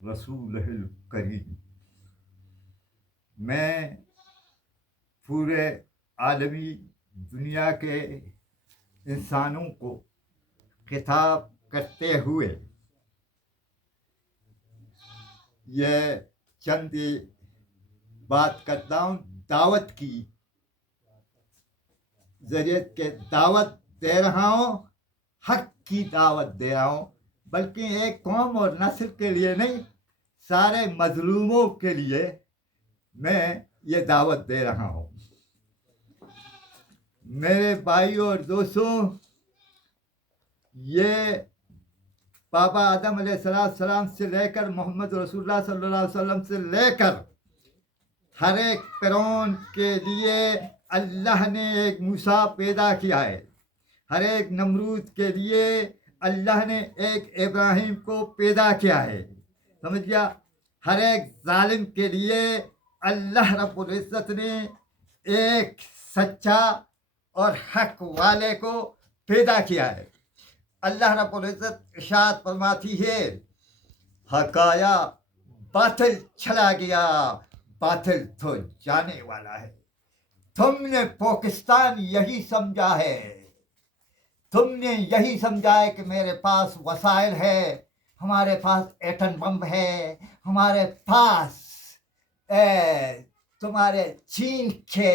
رسول الکریم. میں پورے عالمی دنیا کے انسانوں کو خطاب کرتے ہوئے یہ چند بات کرتا ہوں. دعوت کی ذریعے کے دعوت دے رہا ہوں، حق کی دعوت دے رہا ہوں، بلکہ ایک قوم اور نسل کے لیے نہیں، سارے مظلوموں کے لیے میں یہ دعوت دے رہا ہوں. میرے بھائیوں اور دوستوں، یہ بابا آدم علیہ السلام سے لے کر محمد رسول اللہ صلی اللہ علیہ وسلم سے لے کر ہر ایک فرعون کے لیے اللہ نے ایک موسیٰ پیدا کیا ہے. ہر ایک نمرود کے لیے اللہ نے ایک ابراہیم کو پیدا کیا ہے. سمجھ گیا؟ ہر ایک ظالم کے لیے اللہ رب العزت نے ایک سچا اور حق والے کو پیدا کیا ہے. اللہ رب العزت ارشاد فرماتی ہے، حق آیا باطل چلا گیا، باطل تو جانے والا ہے. تم نے پاکستان یہی سمجھا ہے، تم نے یہی سمجھا ہے کہ میرے پاس وسائل ہے، ہمارے پاس ایٹم بم ہے، ہمارے پاس تمہارے چین کے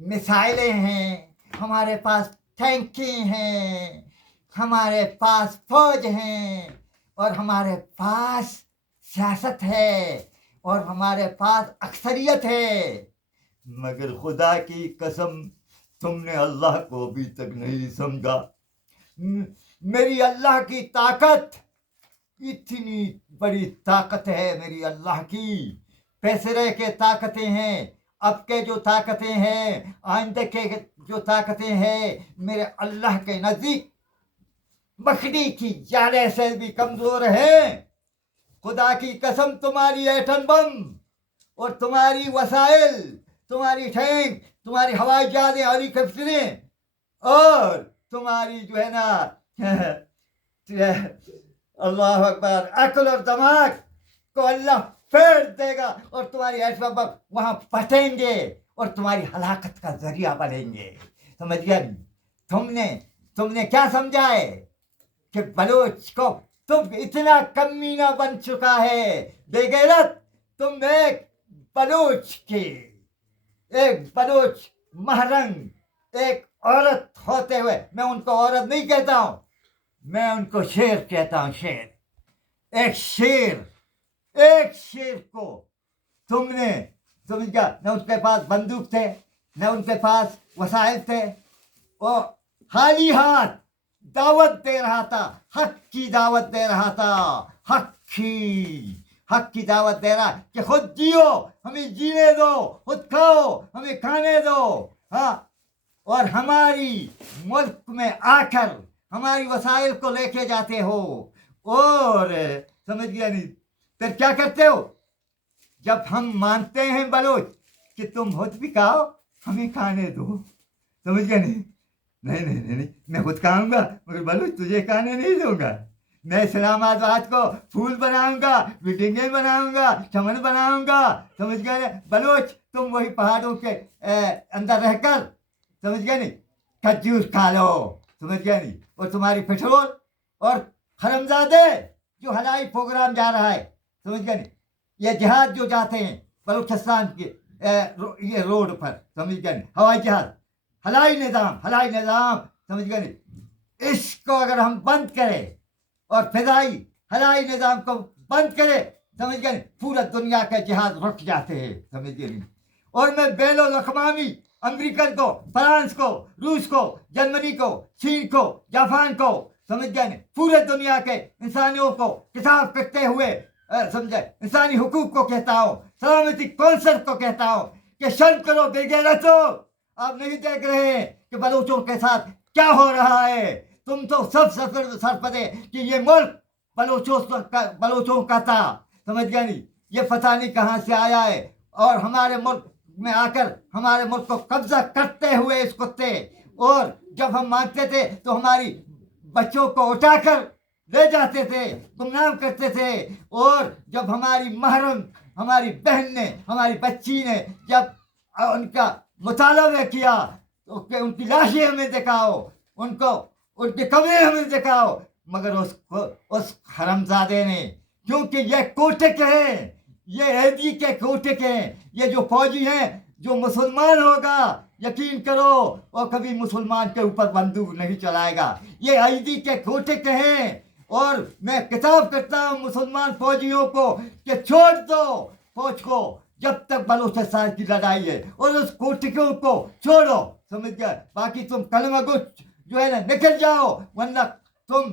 میسائلیں ہیں، ہمارے پاس ٹینکیں ہیں، ہمارے پاس فوج ہیں، اور ہمارے پاس سیاست ہے، اور ہمارے پاس اکثریت ہے. مگر خدا کی قسم تم نے اللہ کو ابھی تک نہیں سمجھا. میری اللہ کی طاقت اتنی بڑی طاقت ہے، میری اللہ کی پیسرے کے طاقتیں ہیں، اب کے جو طاقتیں ہیں، آئندہ کے جو طاقتیں ہیں، میرے اللہ کے نزدیک مکھنی کی جالے سے بھی کمزور ہیں. خدا کی قسم تمہاری ایٹم بم اور تمہاری وسائل، تمہاری ٹینک، تمہاری ہوائی جہازیں، ہیلی کاپٹریں، اور تمہاری جو ہے نا اللہ اکبر عقل اور دماغ کو اللہ پھیر دے گا، اور تمہاری ایٹم بم وہاں پھٹیں گے اور تمہاری ہلاکت کا ذریعہ بنیں گے. سمجھ گیا؟ تم نے کیا سمجھا ہے کہ بلوچ کو تم اتنا کمینہ بن چکا ہے، بے غیرت. تم ایک بلوچ مہرنگ ایک عورت ہوتے ہوئے، میں ان کو عورت نہیں کہتا ہوں، میں ان کو شیر کہتا ہوں. ایک شیر کو تم نے سمجھ گیا؟ نہ ان کے پاس بندوق تھے، نہ ان کے پاس وسائل تھے، وہ خالی ہاتھ دعوت دے رہا تھا، حق کی دعوت دے رہا تھا، حق کی دعوت دے رہا کہ خود جیو، ہمیں جینے دو، خود کھاؤ، ہمیں کھانے دو. ہاں، اور ہماری ملک میں آ کر ہماری وسائل کو لے کے جاتے ہو، اور سمجھ گیا نہیں؟ پھر کیا کرتے ہو جب ہم مانتے ہیں بلوچ کہ تم خود بھی کھاؤ، ہمیں کھانے دو؟ سمجھ گیا نہیں؟ نہیں، میں خود کھاؤں گا مگر بلوچ تجھے کھانے نہیں دوں گا. میں اسلام آباد کو پھول بناؤں گا، بلڈنگیں بناؤں گا، چمن بناؤں گا. سمجھ گئے نا؟ بلوچ تم وہی پہاڑوں کے اندر رہ کر، سمجھ گئے نہیں، کھجور کھا لو. سمجھ گئے نہیں؟ اور تمہاری پٹرول اور حرمزادے جو ہلائی پروگرام جا رہا ہے، سمجھ گئے نہیں، یہ جہاز جو جاتے ہیں بلوچستان کے یہ روڈ پر، سمجھ گئے نہیں، ہوائی جہاز، ہلائی نظام، سمجھ گئے نہیں، اس کو اگر ہم بند کریں اور فضائی ہلائی نظام کو بند کرے، سمجھ گئے، پورا دنیا کے جہاز رک جاتے ہیں. سمجھ گئے نہیں؟ اور میں بین الاقوامی امریکن کو، فرانس کو، روس کو، جرمنی کو، چین کو، جاپان کو، سمجھ گئے نہیں، پورے دنیا کے انسانیوں کو خطاب کرتے ہوئے سمجھے انسانی حقوق کو کہتا ہوں، سلامتی کونسل کو کہتا ہوں کہ شرم کرو بے غیرتو. آپ نہیں دیکھ رہے ہیں کہ بلوچوں کے ساتھ کیا ہو رہا ہے؟ تم تو سب سر پدے کہ یہ ملک بلوچوں کا تھا. سمجھ گیا نہیں؟ یہ پتہ نہیں کہاں سے آیا ہے، اور ہمارے ملک میں آ کر ہمارے ملک کو قبضہ کرتے ہوئے اس کتے. اور جب ہم مانگتے تھے تو ہماری بچوں کو اٹھا کر لے جاتے تھے, گمنام کرتے تھے. اور جب ہماری محرم, ہماری بہن نے, ہماری بچی نے جب ان کا مطالبہ کیا تو کہ ان کی لاشیں ہمیں دکھاؤ, ان کے کمرے ہمیں دکھاؤ, مگر اس حرمزادے نے, کیونکہ یہ کوٹک ہیں, یہ ایدی کے کوٹک ہیں, یہ جو فوجی ہیں, جو مسلمان ہوگا یقین کرو وہ کبھی مسلمان کے اوپر بندوق نہیں چلائے گا. یہ ایدی کے کوٹک ہیں. اور میں خطاب کرتا ہوں مسلمان فوجیوں کو کہ چھوڑ دو فوج کو جب تک بلوچستان کی لڑائی ہے, اور اس کوٹکوں کو چھوڑو, سمجھ گئے. باقی تم کلمہ گو جو ہے نا نکل جاؤ, ورنہ تم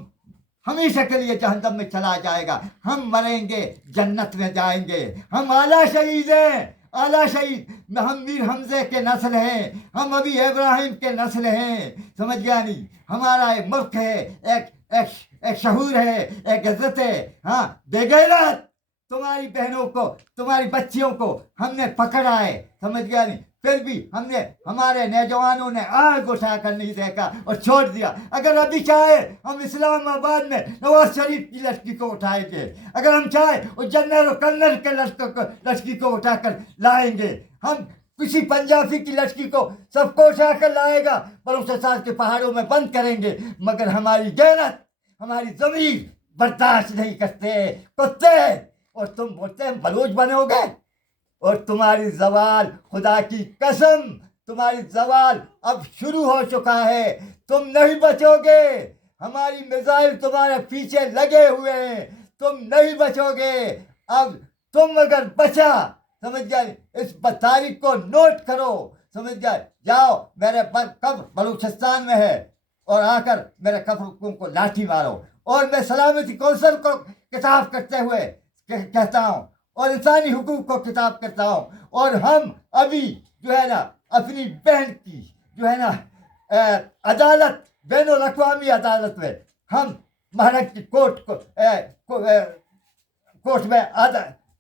ہمیشہ کے لیے جہنم میں چلا جائے گا. ہم مریں گے جنت میں جائیں گے. ہم اعلیٰ شہید ہیں, اعلیٰ شہید. ہم میر حمزے کے نسل ہیں, ہم ابھی ابراہیم کے نسل ہیں, سمجھ گیا نہیں. ہمارا ایک ملک ہے, ایک شعور ہے, ایک عزت ہے. ہاں بے غیرت تمہاری بہنوں کو, تمہاری بچیوں کو ہم نے پکڑا ہے, سمجھ گیا نہیں. پھر بھی ہمارے نوجوانوں نے آنکھ اٹھا کر نہیں دیکھا اور چھوڑ دیا. اگر ابھی چاہے ہم اسلام آباد میں نواز شریف کی لڑکی کو اٹھائیں گے, اگر ہم چاہیں وہ جنرل و کرنل کے لڑکی کو اٹھا کر لائیں گے. ہم کسی پنجابی کی لڑکی کو سب کو اٹھا کر لائے گا, بلوچستان کے پہاڑوں میں بند کریں گے, مگر ہماری غیرت, ہماری ضمیر برداشت نہیں کرتے. کتے, اور تم بولتے ہیں بلوچ بنو گے, اور تمہاری زوال, خدا کی قسم تمہاری زوال اب شروع ہو چکا ہے. تم نہیں بچو گے, ہماری میزائل تمہارے پیچھے لگے ہوئے ہیں, تم نہیں بچو گے. اب تم اگر بچا, سمجھ گئے, اس تاریخ کو نوٹ کرو, سمجھ گئے. جاؤ میرے قبر بلوچستان میں ہے, اور آ کر میرے قبر کو لاٹھی مارو. اور میں سلامتی کونسل کو خطاب کرتے ہوئے کہتا ہوں, اور انسانی حقوق کو خطاب کرتا ہوں, اور ہم ابھی جو ہے نا اپنی بہن کی جو ہے نا عدالت, بین الاقوامی عدالت میں, ہم مہرک کی کوٹ میں,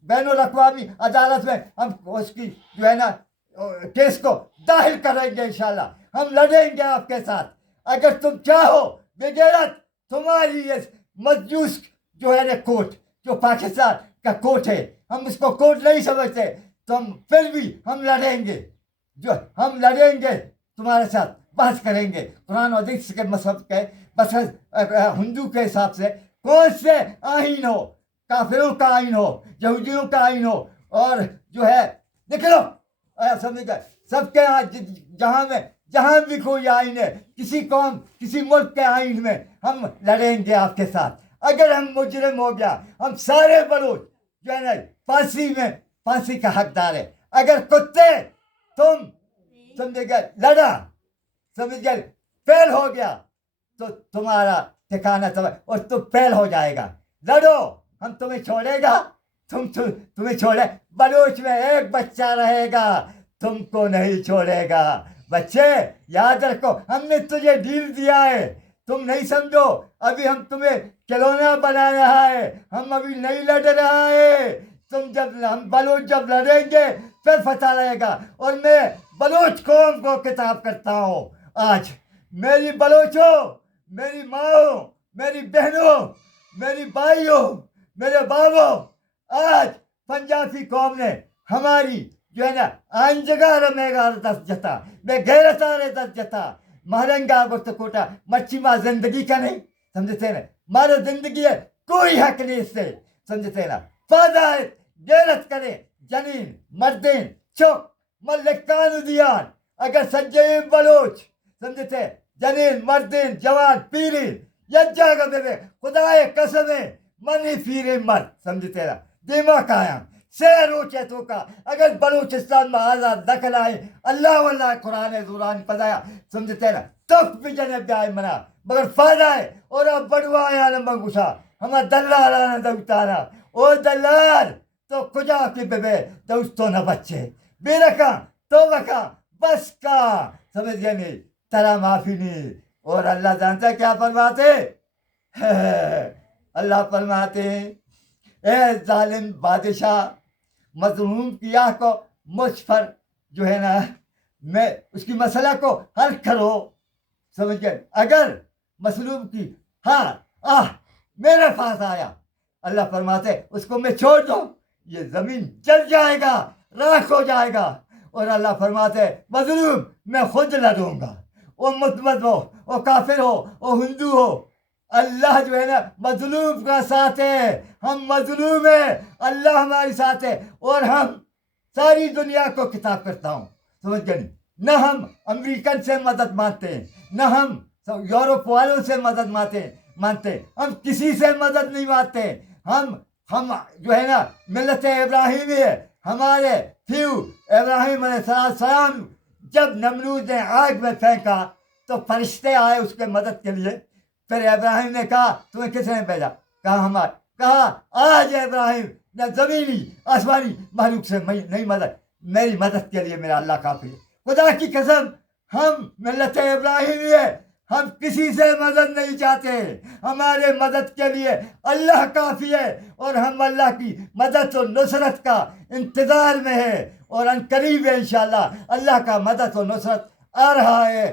بین الاقوامی عدالت میں ہم اس کی جو ہے نا کیس کو داخل کریں گے انشاءاللہ. ہم لڑیں گے آپ کے ساتھ. اگر تم چاہو بے غیرت, تمہاری یہ مجوس جو ہے نا کوٹ, جو پاکستان کا کوٹ ہے, ہم اس کو کوٹ نہیں سمجھتے, تم پھر بھی ہم لڑیں گے, جو ہم لڑیں گے تمہارے ساتھ, بحث کریں گے قرآن و حدیث کے مذہب کے, بس ہندو کے حساب سے کون سے آئین ہو, کافروں کا آئین ہو, یہودیوں کا آئین ہو, اور جو ہے نکلو, سمجھ گئے. سب کے جہاں بھی کوئی آئین ہے, کسی قوم, کسی ملک کے آئین میں, ہم لڑیں گے آپ کے ساتھ. اگر ہم مجرم ہو گیا, ہم سارے بلوچ جو ہے نا پھانسی کا حقدار ہے. اگر کتے تم سمجھ گئے لڑا, سمجھ گئے فیل ہو گیا, تو تمہارا ٹھکانا اور تم فیل ہو جائے گا. لڑو, ہم تمہیں چھوڑے گا, تمہیں چھوڑے. بلوچ میں ایک بچہ رہے گا, تم کو نہیں چھوڑے گا. بچے یاد رکھو, ہم نے تجھے ڈیل دیا ہے, تم نہیں سمجھو. ابھی ہم تمہیں کھلونا بنا رہا ہے, ہم ابھی نہیں لڑ رہا ہے. ہم بلوچ جب لڑیں گے پھر فتح رہے گا. اور میں بلوچ قوم کو خطاب کرتا ہوں آج, میری بلوچوں, میری ماؤں, میری بہنوں, میری بھائیوں, میرے بابوں, آج پنجابی قوم نے ہماری جو ہے نا آئین جگہ رمے گا دست جتا, بے غیرت آ رہے دست جتا, مہرنگا گفت کوٹا مچھی ماں زندگی کا نہیں, سمجھتے نا, مارا زندگی ہے, کوئی حق نہیں اس سے, سمجھتے نا. فادائت غیرت کرے جنین مردین چوک ملکان دیان, اگر سنجے بلوچ, سمجھتے, جنین مردین جوان پیرین یجا کا بے خدای قسم ہے, منی پیرین مرد, سمجھتے نا, دیما قائم سیر روچے تو کا. اگر بلوچستان میں آزاد دخل آئے, اللہ واللہ قرآن زوران پڑھایا, سمجھتے نا, تک بھی جنب جائے منا, مگر فائدہ ہے. اور اب بڑوا آیا منگوشا, ہمیں دلال آنا دوتانا, او دلال تو کجا کی بے دوستوں نہ بچے, بے رکھا تو بکا بس کا, سمجھ گئے نہیں, ترا معافی نہیں. اور اللہ جانتا ہے کیا فرماتے, اللہ فرماتے ہیں, اے ظالم بادشاہ, مظلوم کی آہ کو مجھ پر جو ہے نا, میں اس کی مسئلہ کو حل کرو, سمجھ گئے. اگر مظلوم کی ہاں میرے پاس آیا. اللہ فرماتے اس کو میں چھوڑ دوں یہ زمین جل جائے گا, راکھ ہو جائے گا. اور اللہ فرماتے مظلوم میں خود لڑوں گا, وہ مطمد ہو, وہ کافر ہو, وہ ہندو ہو, اللہ جو ہے نا مظلوم کا ساتھ ہے. ہم مظلوم ہیں, اللہ ہمارے ساتھ ہے. اور ہم ساری دنیا کو خطاب کرتا ہوں, سمجھ گئے؟ نہ ہم امریکن سے مدد مانگتے ہیں, نہ ہم یورپ والوں سے مدد مانتے, ہم کسی سے مدد نہیں مانگتے. ہم جو ہے نا ملت ابراہیمی ہے. ہمارے پھیو ابراہیم علیہ السلام جب نمرود نے آگ میں پھینکا تو فرشتے آئے اس کے مدد کے لیے. پھر ابراہیم نے کہا تمہیں کس نے بھیجا؟ کہا آج ابراہیم نہ زمینی آسمانی مخلوق سے نہیں مدد, میری مدد کے لیے میرا اللہ کافی ہے. خدا کی قسم ہم ملت ابراہیمی ہے, ہم کسی سے مدد نہیں چاہتے. ہمارے مدد کے لیے اللہ کافی ہے, اور ہم اللہ کی مدد و نصرت کا انتظار میں ہے. اور ان قریب ہے انشاءاللہ اللہ کا مدد و نصرت آ رہا ہے.